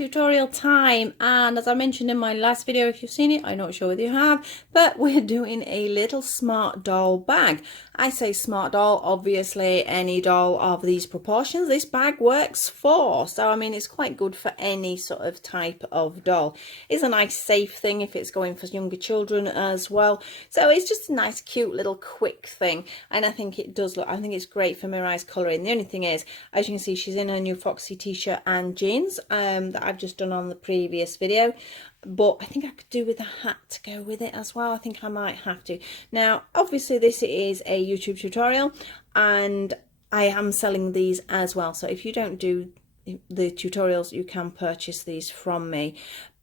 tutorial time, and as I mentioned in my last video, if you've seen it, I'm not sure whether you have, but we're doing a little Smartdoll bag. I say Smartdoll, obviously any doll of these proportions this bag works for, so I mean it's quite good for any sort of type of doll. It's a nice safe thing if it's going for younger children as well, so it's just a nice cute little quick thing, and I think it does look, I think it's great for Mirai's colouring. The only thing is, as you can see, she's in her new Foxy t-shirt and jeans that I've just done on the previous video, but I think I could do with a hat to go with it as well. I think I might have to. Now obviously this is a YouTube tutorial and I am selling these as well, so if you don't do the tutorials you can purchase these from me,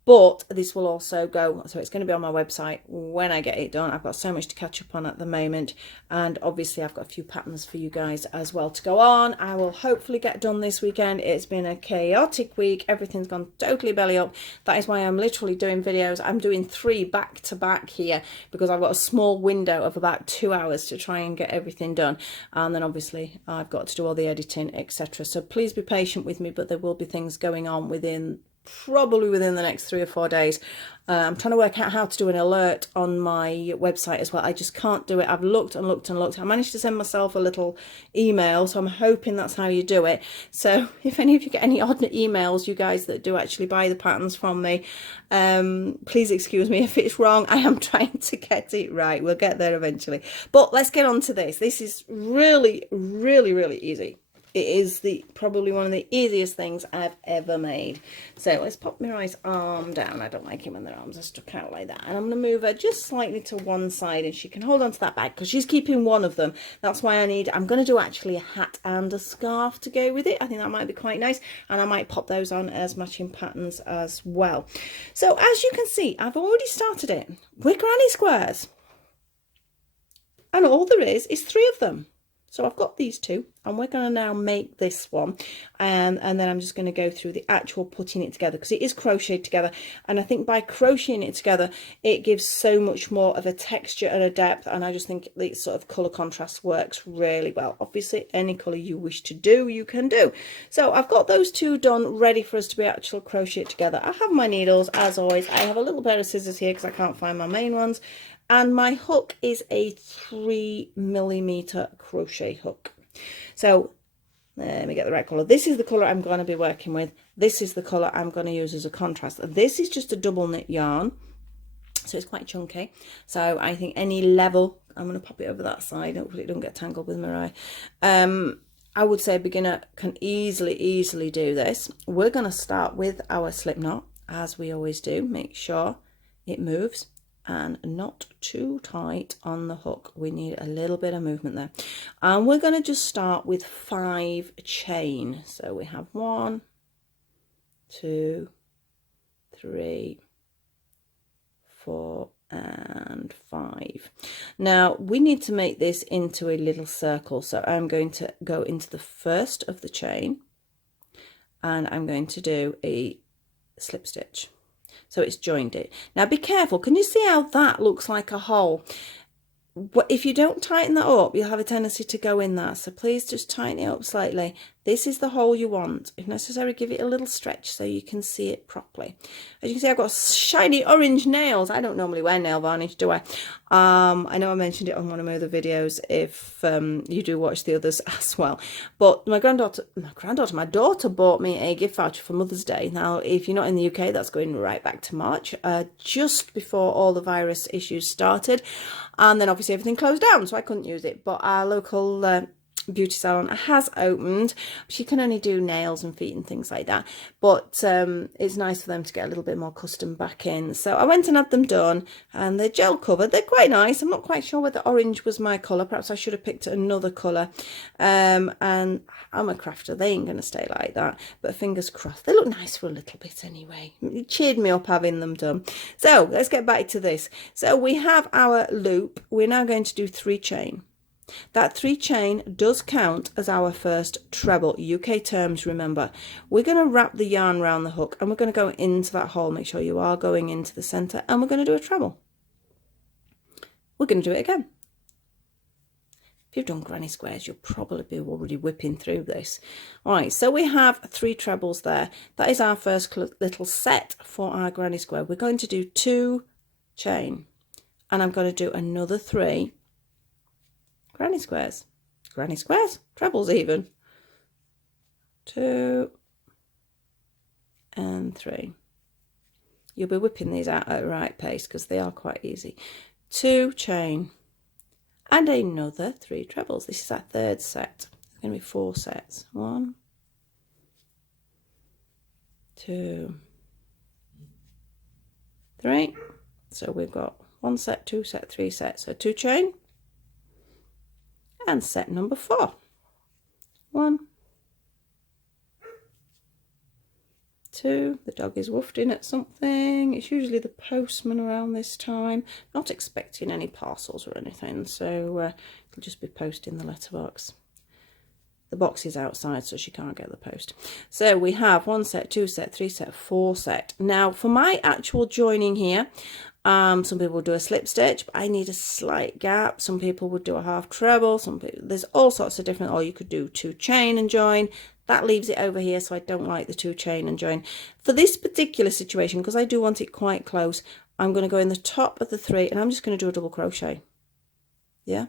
but this will also go, so it's going to be on my website when I get it done. I've got so much to catch up on at the moment, and obviously I've got a few patterns for you guys as well to go on. I will hopefully get done this weekend. It's been a chaotic week, everything's gone totally belly up. That is why I'm literally doing videos. I'm doing 3 back to back here because I've got a small window of about 2 hours to try and get everything done, and then obviously I've got to do all the editing, etc. So please be patient with me, but there will be things going on probably within the next 3 or 4 days. I'm trying to work out how to do an alert on my website as well. I just can't do it. I've looked and looked and looked. I managed to send myself a little email, so I'm hoping that's how you do it. So if any of you get any odd emails, you guys that do actually buy the patterns from me, please excuse me if it's wrong. I am trying to get it right. We'll get there eventually. But let's get on to this. This is really, really, really easy. It is probably one of the easiest things I've ever made. So let's pop Mirai's arm down. I don't like it when their arms are stuck out like that. And I'm going to move her just slightly to one side and she can hold on to that bag because she's keeping one of them. That's why I'm going to do actually a hat and a scarf to go with it. I think that might be quite nice. And I might pop those on as matching patterns as well. So as you can see, I've already started it with granny squares. And all there is 3 of them. So I've got these 2 and we're going to now make this one, and then I'm just going to go through the actual putting it together because it is crocheted together, and I think by crocheting it together it gives so much more of a texture and a depth, and I just think the sort of colour contrast works really well. Obviously any colour you wish to do you can do. So I've got those 2 done, ready for us to be actual crochet together. I have my needles as always. I have a little pair of scissors here because I can't find my main ones. And my hook is a 3mm crochet hook. So let me get the right colour. This is the colour I'm going to be working with. This is the colour I'm going to use as a contrast. This is just a double knit yarn, so it's quite chunky. So I think any level, I'm going to pop it over that side. Hopefully it don't get tangled with Mirai. I would say a beginner can easily do this. We're going to start with our slip knot, as we always do. Make sure it moves and not too tight on the hook. We need a little bit of movement there, and we're going to just start with 5 chain. So we have 1, 2, 3, 4 and 5. Now we need to make this into a little circle, so I'm going to go into the first of the chain and I'm going to do a slip stitch. So it's joined it. Now be careful, can you see how that looks like a hole? If you don't tighten that up, you'll have a tendency to go in that. So please just tighten it up slightly. This is the hole you want. If necessary, give it a little stretch so you can see it properly. As you can see, I've got shiny orange nails. I don't normally wear nail varnish, do I? I know I mentioned it on one of my other videos if you do watch the others as well. But my daughter bought me a gift voucher for Mother's Day. Now, if you're not in the UK, that's going right back to March, just before all the virus issues started. And then obviously everything closed down, so I couldn't use it. But our local beauty salon has opened. She can only do nails and feet and things like that, but it's nice for them to get a little bit more custom back in. So I went and had them done, and they're gel covered. They're quite nice. I'm not quite sure whether orange was my colour. Perhaps I should have picked another colour. And I'm a crafter, they ain't going to stay like that, but fingers crossed. They look nice for a little bit anyway. It cheered me up having them done. So let's get back to this. So we have our loop. We're now going to do 3 chain. That 3 chain does count as our first treble. UK terms, remember. We're going to wrap the yarn around the hook and we're going to go into that hole. Make sure you are going into the centre, and we're going to do a treble. We're going to do it again. you've done granny squares, you'll probably be already whipping through this. All right, so we have 3 trebles there. That is our first little set for our granny square. We're going to do 2 chain, and I'm going to do another 3 granny squares, trebles even. 2 and 3. You'll be whipping these out at the right pace because they are quite easy. 2 chain and another 3 trebles. This is our 3rd set. It's going to be 4 sets. 1, 2, 3. So we've got 1 set, 2 set, 3 sets. So 2 chain and set number 4. 1, 2. The dog is woofing at something. It's usually the postman around this time. Not expecting any parcels or anything, so it'll just be posting the letterbox. The box is outside, so she can't get the post. So we have 1 set, 2 set, 3 set, 4 set. Now for my actual joining here, some people will do a slip stitch, but I need a slight gap. Some people would do a half treble. Some people, there's all sorts of different, or you could do 2 chain and join. That leaves it over here, so I don't like the 2 chain and join. For this particular situation, because I do want it quite close, I'm going to go in the top of the 3 and I'm just going to do a double crochet. Yeah.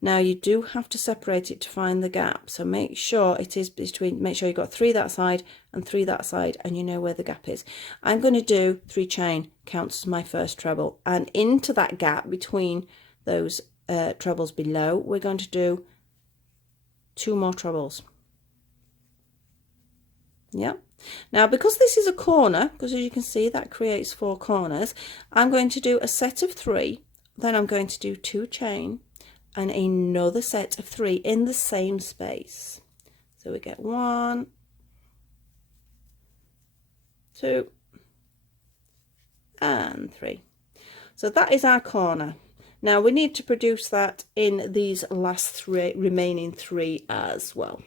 Now you do have to separate it to find the gap, so make sure it is between, make sure you've got 3 that side and 3 that side, and you know where the gap is. I'm going to do 3 chain, counts as my first treble, and into that gap between those trebles below, we're going to do 2 more trebles. Yeah. Now because this is a corner, because as you can see that creates 4 corners, I'm going to do a set of 3, then I'm going to do 2 chain and another set of 3 in the same space. So we get 1, 2 and 3. So that is our corner. Now we need to produce that in these last remaining 3 as well.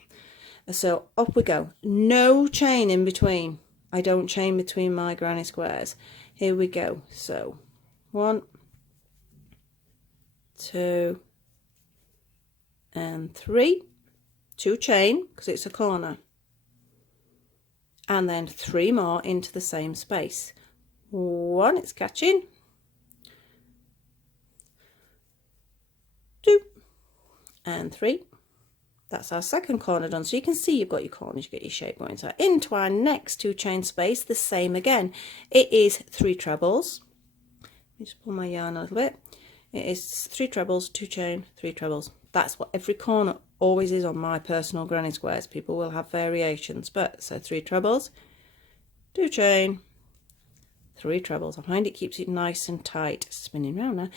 So up we go. No chain in between. I don't chain between my granny squares. Here we go. So 1, 2 and 3. 2 chain because it's a corner. And then 3 more into the same space. 1, it's catching. 2 and 3. That's our second corner done. So you can see you've got your corners, you get your shape going. So into our next 2 chain space, the same again. It is 3 trebles. Let me just pull my yarn a little bit. It is 3 trebles, 2 chain, 3 trebles. That's what every corner always is on my personal granny squares. People will have variations, but so 3 trebles, 2 chain, 3 trebles. I find it keeps it nice and tight. Spinning round now.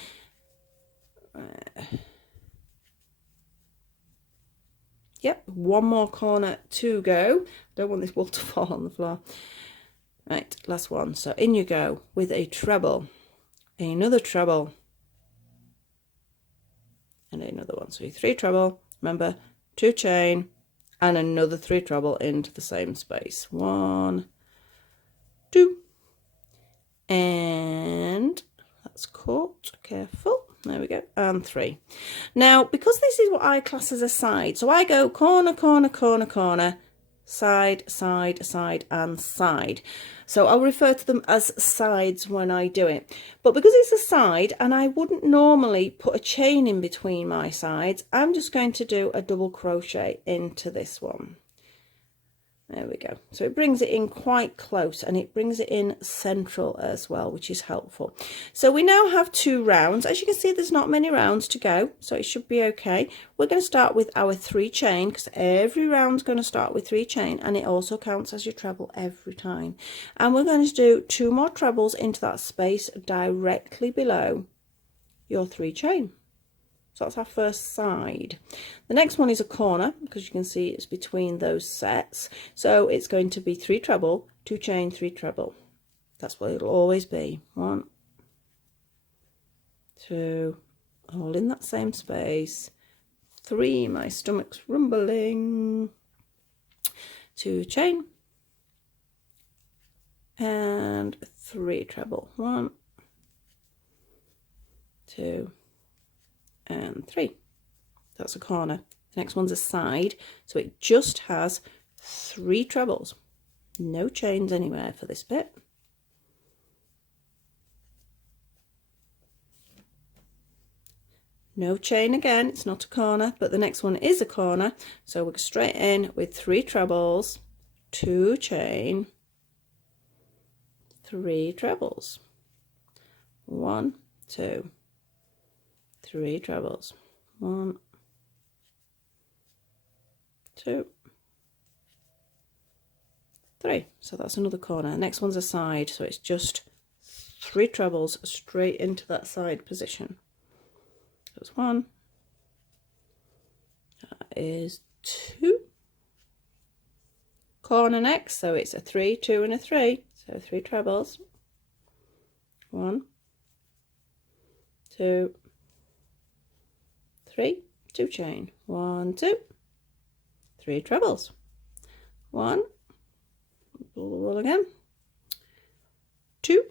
Yep, 1 more corner to go. Don't want this wool to fall on the floor. Right, last one. So in you go with a treble, another treble, and another one. So 3 treble, remember, 2 chain, and another 3 treble into the same space. 1, 2, and that's caught. Careful. There we go, and 3. Now, because this is what I class as a side, so I go corner, corner, corner, corner, side, side, side, and side. So I'll refer to them as sides when I do it. But because it's a side, and I wouldn't normally put a chain in between my sides, I'm just going to do a double crochet into this one. There we go. So it brings it in quite close, and it brings it in central as well, which is helpful. So we now have 2 rounds. As you can see, there's not many rounds to go, so it should be okay. We're going to start with our 3 chain, because every round's going to start with 3 chain, and it also counts as your treble every time. And we're going to do 2 more trebles into that space directly below your 3 chain. So that's our first side. The next one is a corner, because you can see it's between those sets. So it's going to be 3 treble, 2 chain, 3 treble. That's what it'll always be. 1, 2, all in that same space. 3, my stomach's rumbling. 2 chain. And 3 treble. 1, 2, and 3. That's a corner. The next one's a side, so it just has 3 trebles. No chains anywhere for this bit. No chain again, it's not a corner, but the next one is a corner. So we'll go straight in with 3 trebles, 2 chain, 3 trebles. 1, 2, 3 trebles. 1, 2, 3. So that's another corner. The next one's a side, so it's just 3 trebles straight into that side position. That's 1. That is 2. Corner next, so it's a 3, 2 and a 3. So 3 trebles. 1, 2, 3, 2 chain. 1, 2, 3 trebles. 1, pull the wool again. 2,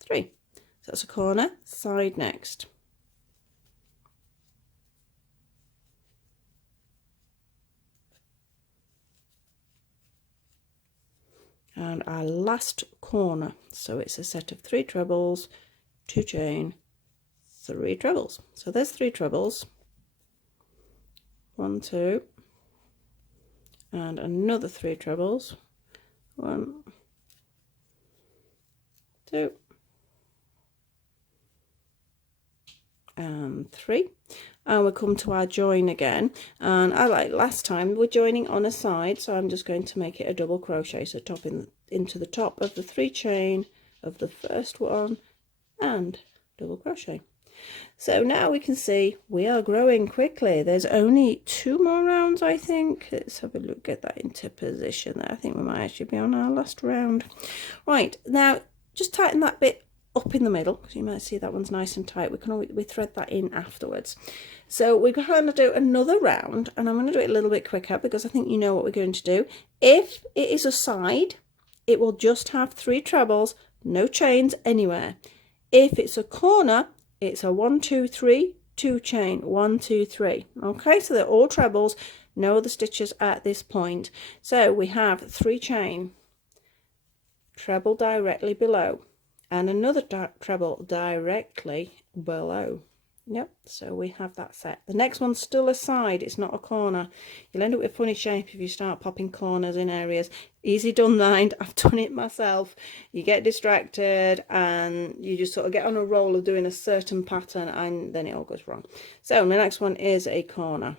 3. So that's a corner, side next. And our last corner, so it's a set of 3 trebles, 2 chain, 3 trebles. So there's 3 trebles. 1, 2, and another 3 trebles. 1, 2, and 3. And we'll come to our join again, and I like last time we're joining on a side, so I'm just going to make it a double crochet, so into the top of the 3 chain of the first one and double crochet. So now we can see we are growing quickly. There's only 2 more rounds, I think. Let's have a look, get that into position there. I think we might actually be on our last round. Right, now just tighten that bit up in the middle, because you might see that one's nice and tight. We thread that in afterwards. So we're going to do another round, and I'm going to do it a little bit quicker because I think you know what we're going to do. If it is a side, it will just have 3 trebles, no chains anywhere. If it's a corner, it's a 1, 2, 3, 2 chain, 1, 2, 3. Okay, so they're all trebles, no other stitches at this point. So we have 3 chain, treble directly below, and another treble directly below. Yep, so we have that set. The next one's still a side, it's not a corner. You'll end up with a funny shape if you start popping corners in areas. Easy done, mind. I've done it myself. You get distracted and you just sort of get on a roll of doing a certain pattern, and then it all goes wrong. So the next one is a corner.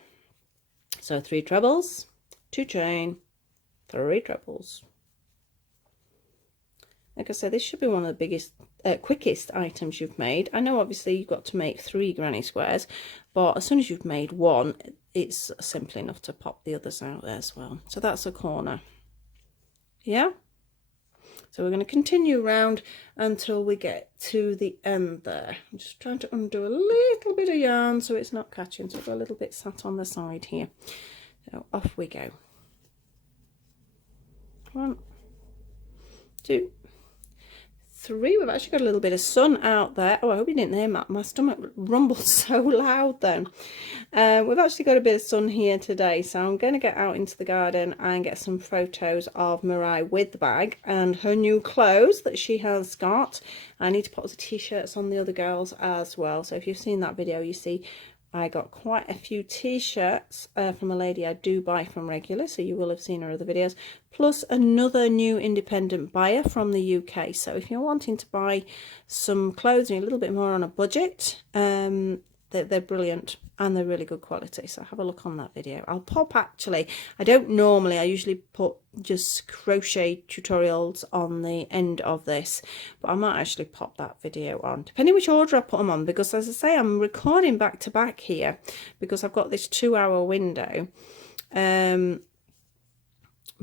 So 3 trebles, 2 chain, 3 trebles. Like I said, this should be one of the biggest, quickest items you've made. I know obviously you've got to make 3 granny squares, but as soon as you've made one, it's simple enough to pop the others out there as well. So that's a corner. Yeah? So we're going to continue round until we get to the end there. I'm just trying to undo a little bit of yarn so it's not catching. So I've got a little bit sat on the side here. So off we go. 1, 2, 3. We've actually got a little bit of sun out there. Oh, I hope you didn't hear my stomach rumbled so loud then. We've actually got a bit of sun here today, so I'm going to get out into the garden and get some photos of Mirai with the bag and her new clothes that she has got. I need to put the t-shirts on the other girls as well. So if you've seen that video, you see I got quite a few t-shirts from a lady I do buy from regular, so you will have seen her other videos, plus another new independent buyer from the UK. So if you're wanting to buy some clothes and a little bit more on a budget, they're brilliant and they're really good quality, so have a look on that video. I'll pop, actually, I don't normally, I usually put just crochet tutorials on the end of this, but I might actually pop that video on, depending which order I put them on, because as I say, I'm recording back to back here because I've got this 2-hour window, but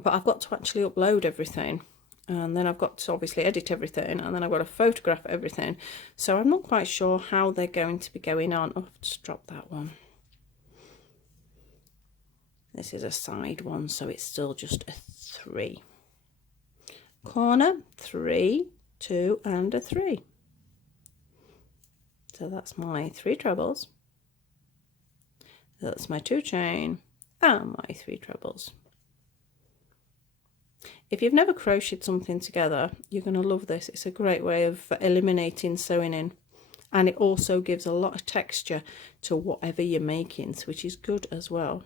I've got to actually upload everything, and then I've got to obviously edit everything, and then I've got to photograph everything, so I'm not quite sure how they're going to be going on. Oh, just drop that one. This is a side one, so it's still just a 3. Corner, 3, 2 and a 3. So that's my 3 trebles, that's my 2 chain and my 3 trebles. If you've never crocheted something together, you're going to love this. It's a great way of eliminating sewing in, and it also gives a lot of texture to whatever you're making, which is good as well.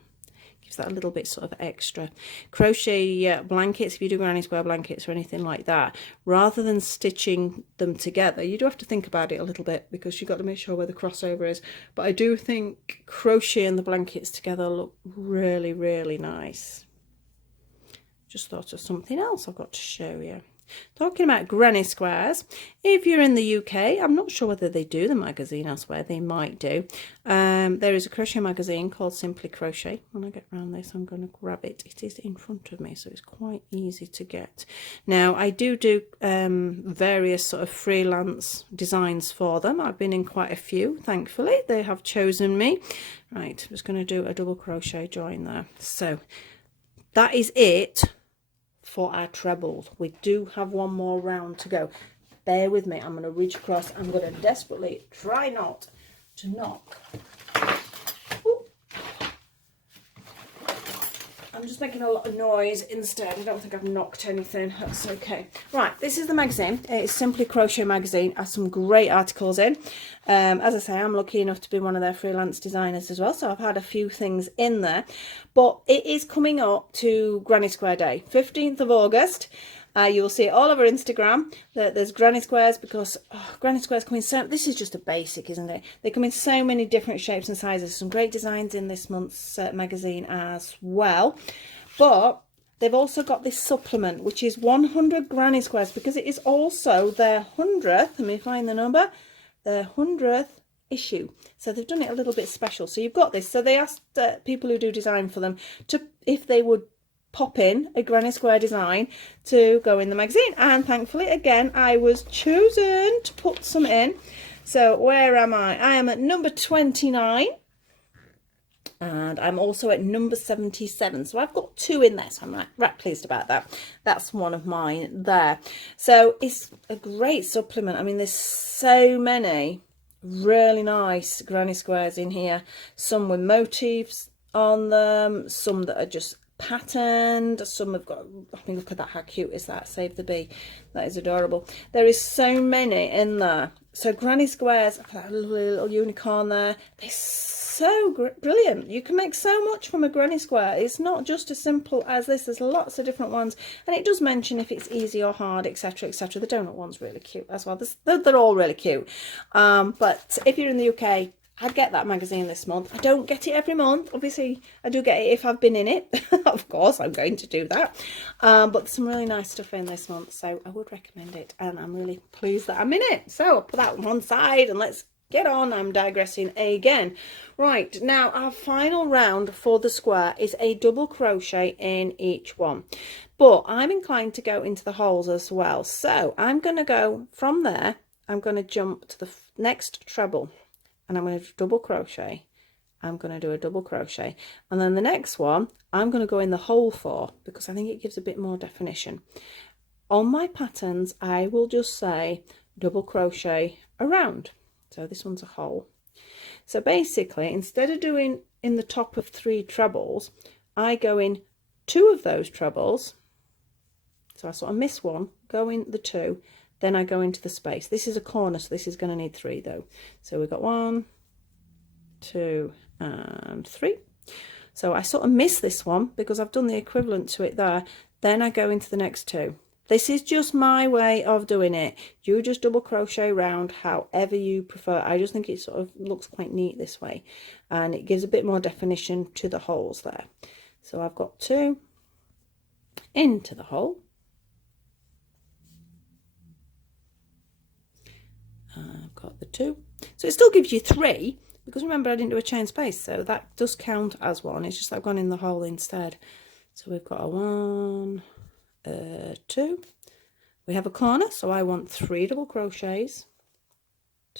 Gives that a little bit sort of extra. Crochet blankets, if you do granny square blankets or anything like that, rather than stitching them together, you do have to think about it a little bit, because you've got to make sure where the crossover is. But I do think crocheting the blankets together look really, really nice. Just thought of something else I've got to show you. Talking about granny squares, if you're in the UK, I'm not sure whether they do the magazine elsewhere, they might do. There is a crochet magazine called Simply Crochet. When I get around this, I'm going to grab it. It is in front of me, so it's quite easy to get. Now, I do various sort of freelance designs for them. I've been in quite a few, thankfully. They have chosen me. Right, I'm just going to do a double crochet join there. So that is it for our trebles. We do have one more round to go. Bear with me, I'm going to reach across. I'm going to desperately try not to knock. Ooh. I'm just making a lot of noise instead. I don't think I've knocked anything. That's okay. Right, this is the magazine. It's Simply Crochet magazine. Has some great articles in. As I say, I'm lucky enough to be one of their freelance designers as well, so I've had a few things in there. But it is coming up to Granny Square Day, 15th of August. You'll see it all over Instagram that there's granny squares, because granny squares come in so, this is just a basic, isn't it? They come in so many different shapes and sizes. Some great designs in this month's magazine as well. But they've also got this supplement, which is 100 granny squares, because it is also their 100th, let me find the number, their 100th issue. So they've done it a little bit special. So you've got this. So they asked people who do design for them to, if they would pop in a granny square design to go in the magazine, and thankfully again I was chosen to put some in. So where am I? I am at number 29, and I'm also at number 77, so I've got 2 in there, so I'm right pleased about that. That's one of mine there. So it's a great supplement. I mean, there's so many really nice granny squares in here, some with motifs on them, some that are just patterned, some have got, I mean, look at that, how cute is that? Save the bee, that is adorable. There is so many in there. So granny squares, that little unicorn there, they're so brilliant. You can make so much from a granny square. It's not just as simple as this. There's lots of different ones, and it does mention if it's easy or hard, etc, etc. The donut one's really cute as well. They're all really cute. But if you're in the UK, I'd get that magazine this month. I don't get it every month. Obviously, I do get it if I've been in it. Of course, I'm going to do that. But there's some really nice stuff in this month, so I would recommend it. And I'm really pleased that I'm in it. So I'll put that on one side and let's get on. I'm digressing again. Right, now our final round for the square is a double crochet in each one. But I'm inclined to go into the holes as well. So I'm going to go from there. I'm going to jump to the next treble, and I'm going to double crochet. I'm going to do a double crochet, and then the next one I'm going to go in the hole for, because I think it gives a bit more definition. On my patterns I will just say double crochet around. So this one's a hole. So basically, instead of doing in the top of 3 trebles, I go in 2 of those trebles. So I sort of miss one, go in the 2, then I go into the space. This is a corner, so this is going to need 3 though. So we've got 1, 2 and 3. So I sort of miss this one because I've done the equivalent to it there. Then I go into the next 2. This is just my way of doing it. You just double crochet around however you prefer. I just think it sort of looks quite neat this way, and it gives a bit more definition to the holes there. So I've got 2 into the hole. I've got the 2. So it still gives you 3, because remember I didn't do a chain space, so that does count as 1. It's just I've gone in the hole instead. So we've got a 1, 2. We have a corner, so I want 3 double crochets.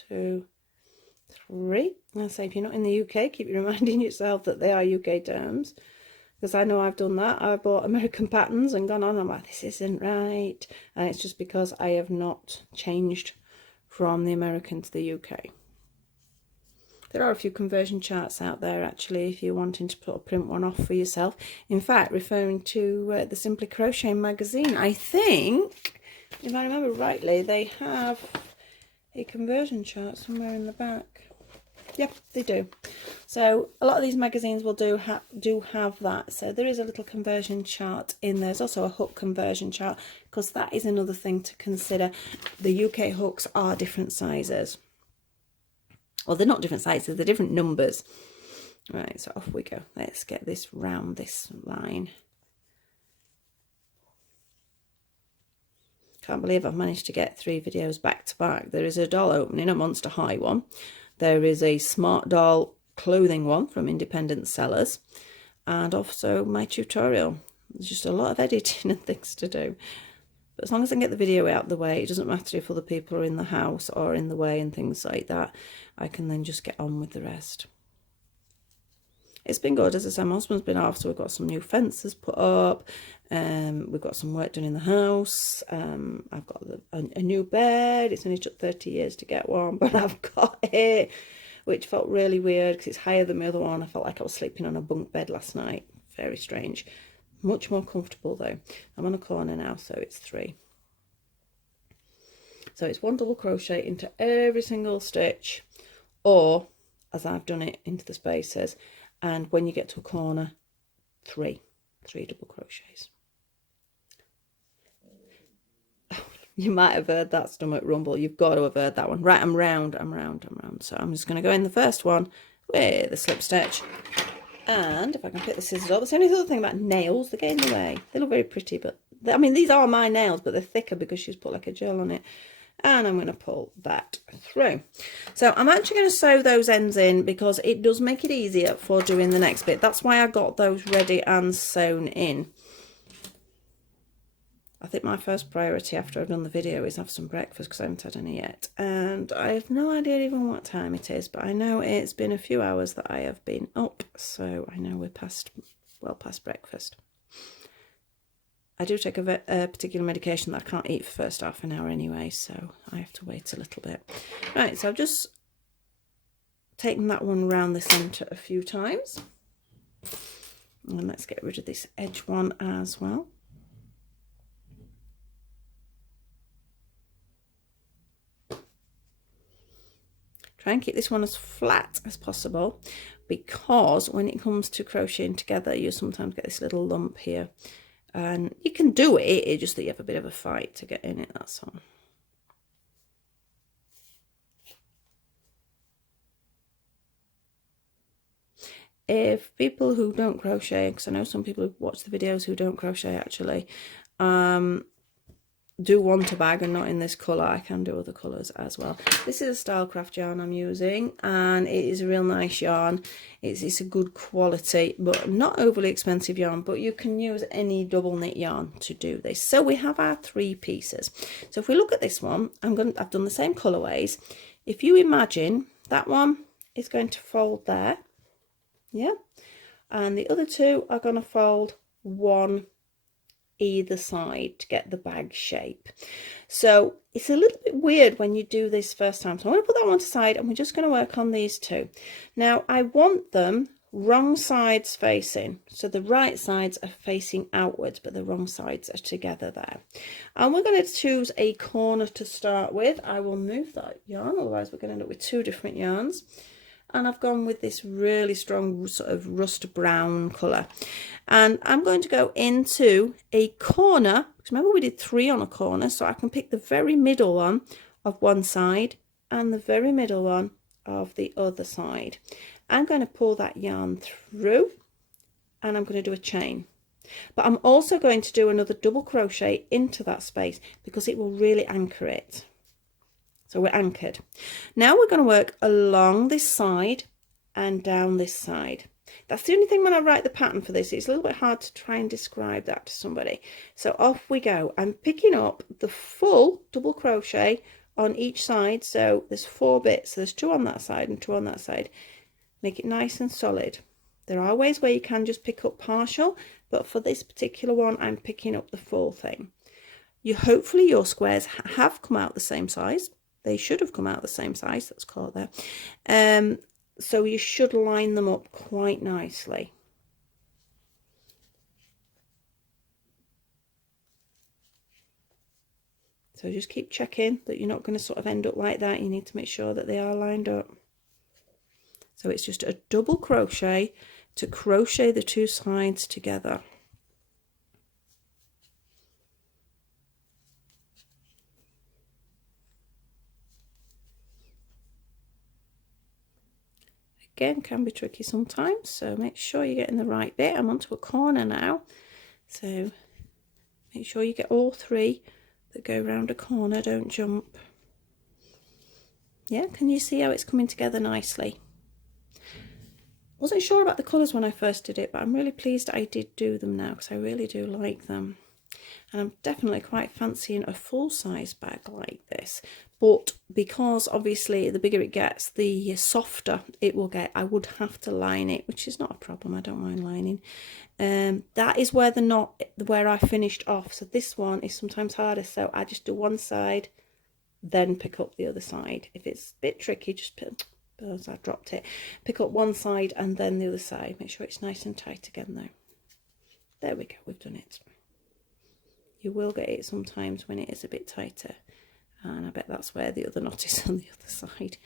2, 3. I say, if you're not in the UK, keep reminding yourself that they are UK terms, because I know I've done that. I've bought American patterns and gone on, I'm like, this isn't right, and it's just because I have not changed from the American to the UK. There are a few conversion charts out there actually if you're wanting to print one off for yourself. In fact, referring to the Simply Crochet magazine, I think, if I remember rightly, they have a conversion chart somewhere in the back. Yep, they do. So a lot of these magazines will do have that. So there is a little conversion chart in there. There's also a hook conversion chart, because that is another thing to consider. The UK hooks are different sizes. Well, they're not different sizes, they're different numbers. Right, so off we go. Let's get this round this line. Can't believe I've managed to get 3 videos back to back. There is a doll opening, a Monster High one. There is a Smartdoll clothing one from independent sellers, and also my tutorial. There's just a lot of editing and things to do. But as long as I can get the video out of the way, it doesn't matter if other people are in the house or in the way and things like that. I can then just get on with the rest. It's been good. As I said, my husband's been off, so we've got some new fences put up. We've got some work done in the house. I've got a new bed. It's only took 30 years to get one, but I've got it, which felt really weird because it's higher than my other one. I felt like I was sleeping on a bunk bed last night. Very strange. Much more comfortable though. I'm on a corner now, so it's 3. So it's 1 double crochet into every single stitch, or as I've done it, into the spaces. And when you get to a corner, 3 double crochets. You might have heard that stomach rumble. You've got to have heard that one. Right, I'm round. So I'm just going to go in the first one with a slip stitch. And if I can pick the scissors up, that's the only other thing about nails, they get in the way. They look very pretty, but I mean, these are my nails, but they're thicker because she's put like a gel on it. And I'm going to pull that through. So I'm actually going to sew those ends in because it does make it easier for doing the next bit. That's why I got those ready and sewn in. I think my first priority after I've done the video is have some breakfast, because I haven't had any yet. And I have no idea even what time it is, but I know it's been a few hours that I have been up. So I know we're well past breakfast. I do take a particular medication that I can't eat for the first half an hour anyway, so I have to wait a little bit. Right, so I've just taken that one around the centre a few times. And let's get rid of this edge one as well. Try and keep this one as flat as possible, because when it comes to crocheting together, you sometimes get this little lump here. And you can do it, it's just that you have a bit of a fight to get in it, that's all. If people who don't crochet, because I know some people who watch the videos who don't crochet actually, do want a bag and not in this colour, I can do other colours as well. This is a Stylecraft yarn I'm using, and it is a real nice yarn. It's a good quality but not overly expensive yarn, but you can use any double knit yarn to do this. So we have our 3 pieces. So if we look at this one, I've done the same colourways. If you imagine that one is going to fold there, yeah, and the other 2 are going to fold one either side to get the bag shape. So it's a little bit weird when you do this first time. So I'm going to put that one aside, and we're just going to work on these 2. Now I want them wrong sides facing, so the right sides are facing outwards, but the wrong sides are together there. And we're going to choose a corner to start with. I will move that yarn, otherwise we're going to end up with 2 different yarns. And I've gone with this really strong sort of rust brown colour, and I'm going to go into a corner, because remember we did 3 on a corner, so I can pick the very middle one of one side and the very middle one of the other side. I'm going to pull that yarn through, and I'm going to do a chain, but I'm also going to do another double crochet into that space because it will really anchor it. So we're anchored. Now we're going to work along this side and down this side. That's the only thing when I write the pattern for this. It's a little bit hard to try and describe that to somebody. So off we go. I'm picking up the full double crochet on each side. So there's 4 bits. So there's 2 on that side and 2 on that side. Make it nice and solid. There are ways where you can just pick up partial, but for this particular one, I'm picking up the full thing. Hopefully your squares have come out the same size. They should have come out the same size, let's call it there. so you should line them up quite nicely. So just keep checking that you're not going to sort of end up like that. You need to make sure that they are lined up. So it's just a double crochet to crochet the two sides together. Again, can be tricky sometimes, so make sure you're getting the right bit. I'm onto a corner now, so make sure you get all three that go around a corner, don't jump. Yeah, can you see how it's coming together nicely? Wasn't sure about the colours when I first did it, but I'm really pleased I did do them now because I really do like them. And I'm definitely quite fancying a full-size bag like this, but because obviously the bigger it gets, the softer it will get. I would have to line it, which is not a problem. I don't mind lining. That is where the knot, where I finished off. So this one is sometimes harder, so I just do one side, then pick up the other side. If it's a bit tricky, just I dropped it. Pick up one side and then the other side. Make sure it's nice and tight again though. There we go, we've done it. You will get it sometimes when it is a bit tighter, and I bet that's where the other knot is on the other side.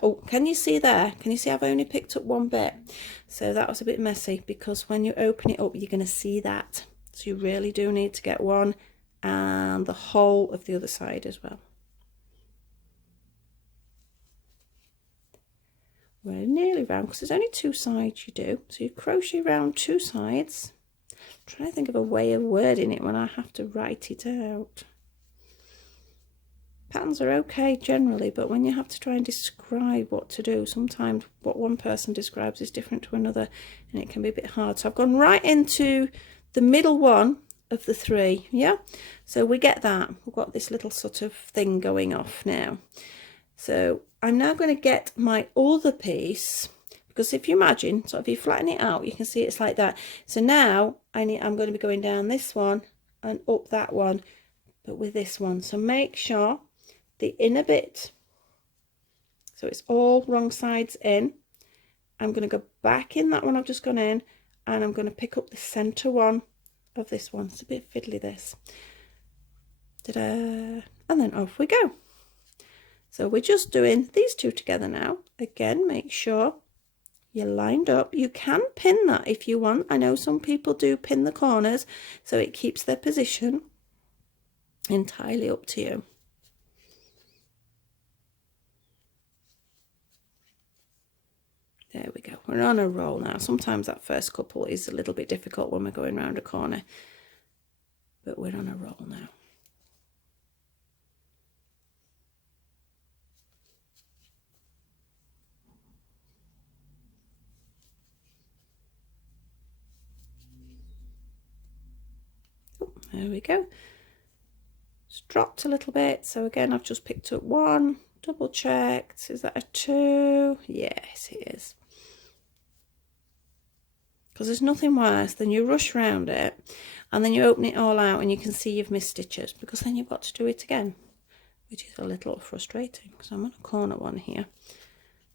Oh, can you see there? Can you see I've only picked up one bit? So that was a bit messy, because when you open it up you're going to see that. So you really do need to get one and the whole of the other side as well. We're nearly round because there's only two sides you do. So you crochet around two sides. I'm trying to think of a way of wording it when I have to write it out. Patterns are okay generally, but when you have to try and describe what to do, sometimes what one person describes is different to another, and it can be a bit hard. So I've gone right into the middle one of the three, yeah? So we get that. We've got this little sort of thing going off now. So I'm now going to get my other piece, because if you imagine, so if you flatten it out, you can see it's like that. So now I'm going to be going down this one and up that one, but with this one. So make sure the inner bit, so it's all wrong sides in. I'm going to go back in that one I've just gone in, and I'm going to pick up the center one of this one. It's a bit fiddly, this. Ta-da! And then off we go. So we're just doing these two together now. Again, make sure you're lined up. You can pin that if you want. I know some people do pin the corners so it keeps their position. Entirely up to you. There we go. We're on a roll now. Sometimes that first couple is a little bit difficult when we're going around a corner, but we're on a roll now. There we go. It's dropped a little bit. So again, I've just picked up one, double checked. Is that a 2? Yes, it is. Because there's nothing worse than you rush around it and then you open it all out and you can see you've missed stitches, because then you've got to do it again, which is a little frustrating. So I'm on a corner one here.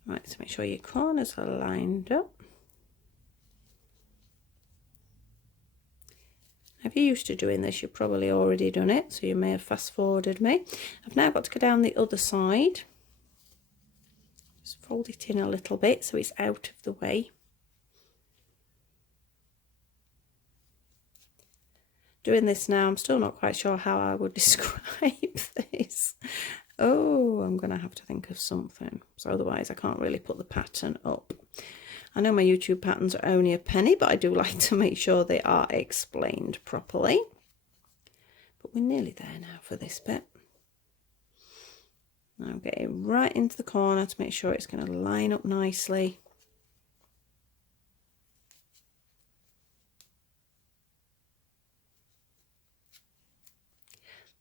Right, so make sure your corners are lined up. If you're used to doing this, you've probably already done it, so you may have fast forwarded me. I've now got to go down the other side. Just fold it in a little bit so it's out of the way. Doing this now, I'm still not quite sure how I would describe this. Oh, I'm going to have to think of something, so otherwise I can't really put the pattern up. I know my YouTube patterns are only a penny, but I do like to make sure they are explained properly. But we're nearly there now for this bit. Now I'm getting right into the corner to make sure it's going to line up nicely.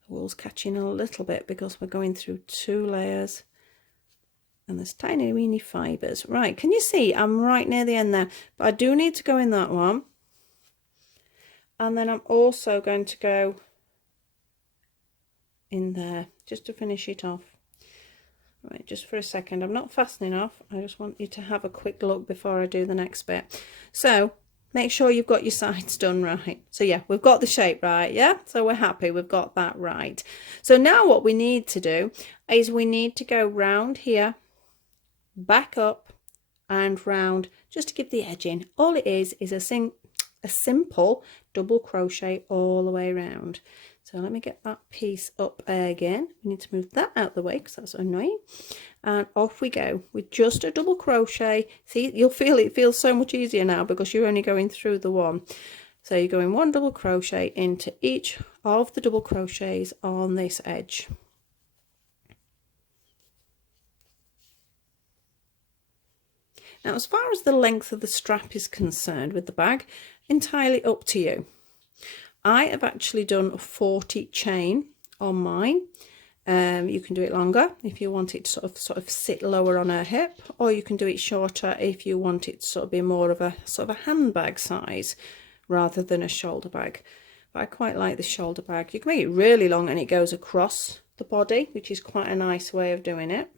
The wool's catching a little bit because we're going through 2 layers. And there's tiny weeny fibres. Right, can you see I'm right near the end there? But I do need to go in that one. And then I'm also going to go in there just to finish it off. Right, just for a second, I'm not fastening off, I just want you to have a quick look before I do the next bit. So make sure you've got your sides done right. So yeah, we've got the shape right, yeah? So we're happy we've got that right. So now what we need to do is we need to go round here, back up and round, just to give the edging. All it is a simple double crochet all the way around. So let me get that piece up again. We need to move that out of the way because that's annoying. And off we go with just a double crochet. See, you'll feel it feels so much easier now because you're only going through the one. So you're going one double crochet into each of the double crochets on this edge. Now, as far as the length of the strap is concerned with the bag, entirely up to you. I have actually done a 40 chain on mine. You can do it longer if you want it to sort of sit lower on her hip, or you can do it shorter if you want it to sort of be more of a sort of a handbag size rather than a shoulder bag. But I quite like the shoulder bag. You can make it really long and it goes across the body, which is quite a nice way of doing it.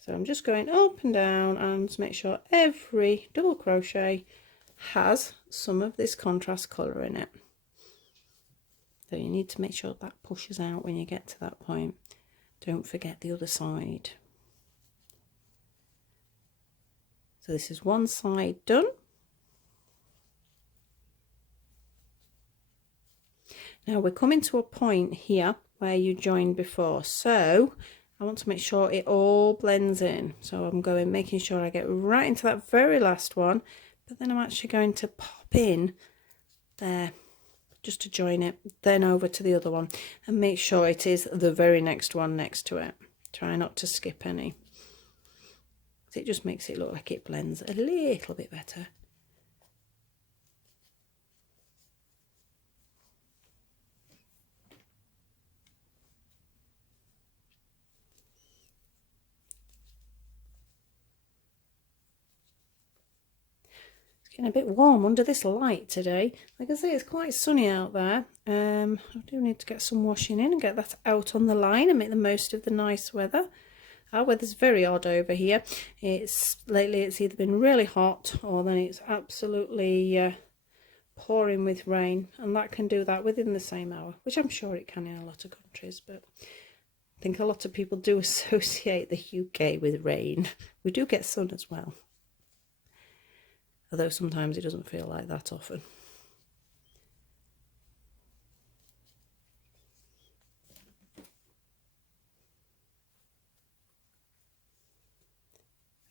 So I'm just going up and down and to make sure every double crochet has some of this contrast colour in it. So you need to make sure that pushes out when you get to that point. Don't forget the other side. So this is one side done. Now we're coming to a point here where you joined before. So I want to make sure it all blends in. So I'm going, making sure I get right into that very last one, but then I'm actually going to pop in there just to join it, then over to the other one and make sure it is the very next one next to it. Try not to skip any. It just makes it look like it blends a little bit better. Getting a bit warm under this light today. Like I say, it's quite sunny out there. I do need to get some washing in and get that out on the line and make the most of the nice weather. Our weather's very odd over here. Lately it's either been really hot or then it's absolutely pouring with rain, and that can do that within the same hour, which I'm sure it can in a lot of countries, but I think a lot of people do associate the UK with rain. We do get sun as well, although sometimes it doesn't feel like that often.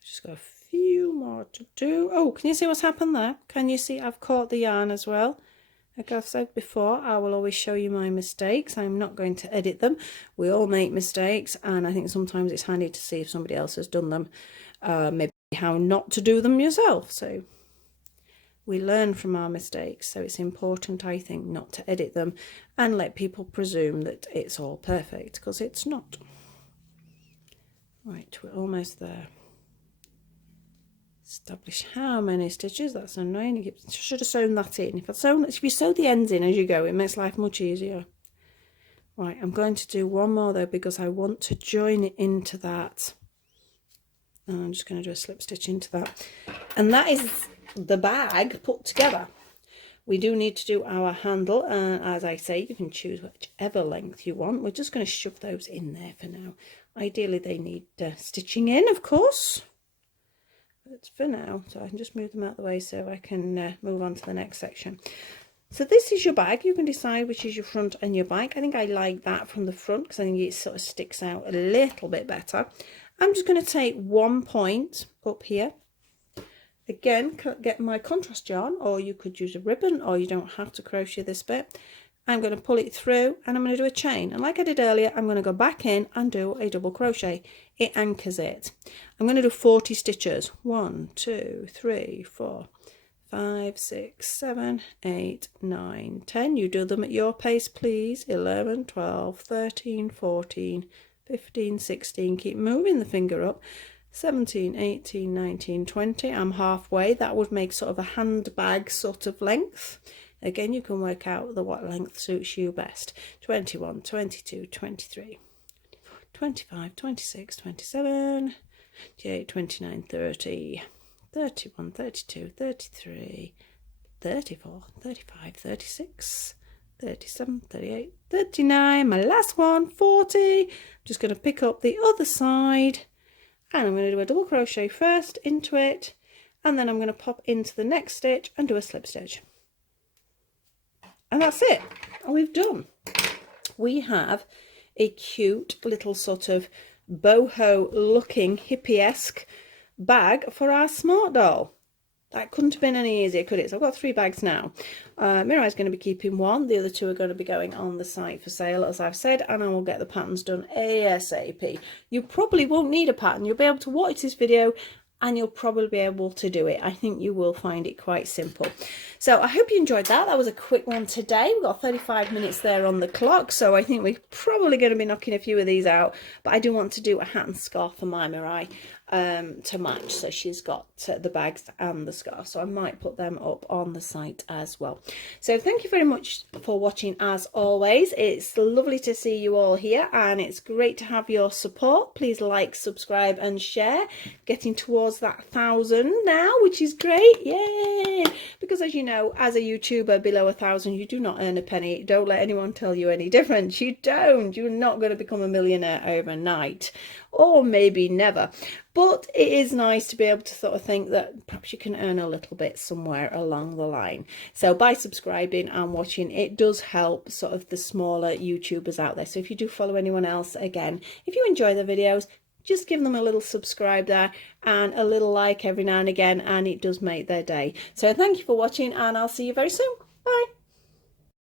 Just got a few more to do. Oh, can you see what's happened there? Can you see I've caught the yarn as well? Like I've said before, I will always show you my mistakes. I'm not going to edit them. We all make mistakes, and I think sometimes it's handy to see if somebody else has done them, maybe how not to do them yourself. So we learn from our mistakes, so it's important, I think, not to edit them and let people presume that it's all perfect, because it's not. Right, we're almost there. Establish how many stitches. That's annoying. You should have sewn that in. If you sew the ends in as you go, it makes life much easier. Right, I'm going to do one more though, because I want to join it into that. And I'm just going to do a slip stitch into that, and that is the bag put together. We do need to do our handle, and as I say, you can choose whichever length you want. We're just going to shove those in there for now. Ideally they need stitching in, of course, but for now, so I can just move them out of the way so I can move on to the next section. So this is your bag. You can decide which is your front and your back. I think I like that from the front because I think it sort of sticks out a little bit better. I'm just going to take 1 point up here. Again, get my contrast yarn, or you could use a ribbon, or you don't have to crochet this bit. I'm going to pull it through and I'm going to do a chain, and like I did earlier, I'm going to go back in and do a double crochet. It anchors it. I'm going to do 40 stitches. 1 2 3 4 5 6 7 8 9 10. You do them at your pace, please. 11 12 13 14 15 16. Keep moving the finger up. 17 18 19 20. I'm halfway. That would make sort of a handbag sort of length. Again, you can work out what length suits you best. 21, 22, 23, 25, 26, 27, 28, 29, 30, 31, 32, 33, 34, 35, 36, 37, 38, 39, my last one, 40. I'm just going to pick up the other side and I'm going to do a double crochet first into it, and then I'm going to pop into the next stitch and do a slip stitch. And that's it, and we've done. We have a cute little sort of boho looking hippie-esque bag for our Smartdoll. That couldn't have been any easier, could it? So I've got 3 bags now. Mirai's going to be keeping one. The other 2 are going to be going on the site for sale, as I've said, and I will get the patterns done ASAP. You probably won't need a pattern. You'll be able to watch this video and you'll probably be able to do it. I think you will find it quite simple. So I hope you enjoyed that. That was a quick one today. We've got 35 minutes there on the clock, so I think we're probably going to be knocking a few of these out. But I do want to do a hat and scarf for my Mirai to match. So she's got the bags and the scarf, so I might put them up on the site as well. So thank you very much for watching as always. It's lovely to see you all here, and it's great to have your support. Please like, subscribe and share. Getting towards that 1,000 now, which is great. Yay! Because as you know, as a YouTuber below 1,000 you do not earn a penny. Don't let anyone tell you any different. You don't. You're not going to become a millionaire overnight, or maybe never. But it is nice to be able to sort of think that perhaps you can earn a little bit somewhere along the line. So by subscribing and watching, it does help sort of the smaller YouTubers out there. So if you do follow anyone else, again, if you enjoy the videos, just give them a little subscribe there and a little like every now and again, and it does make their day. So thank you for watching, and I'll see you very soon. Bye.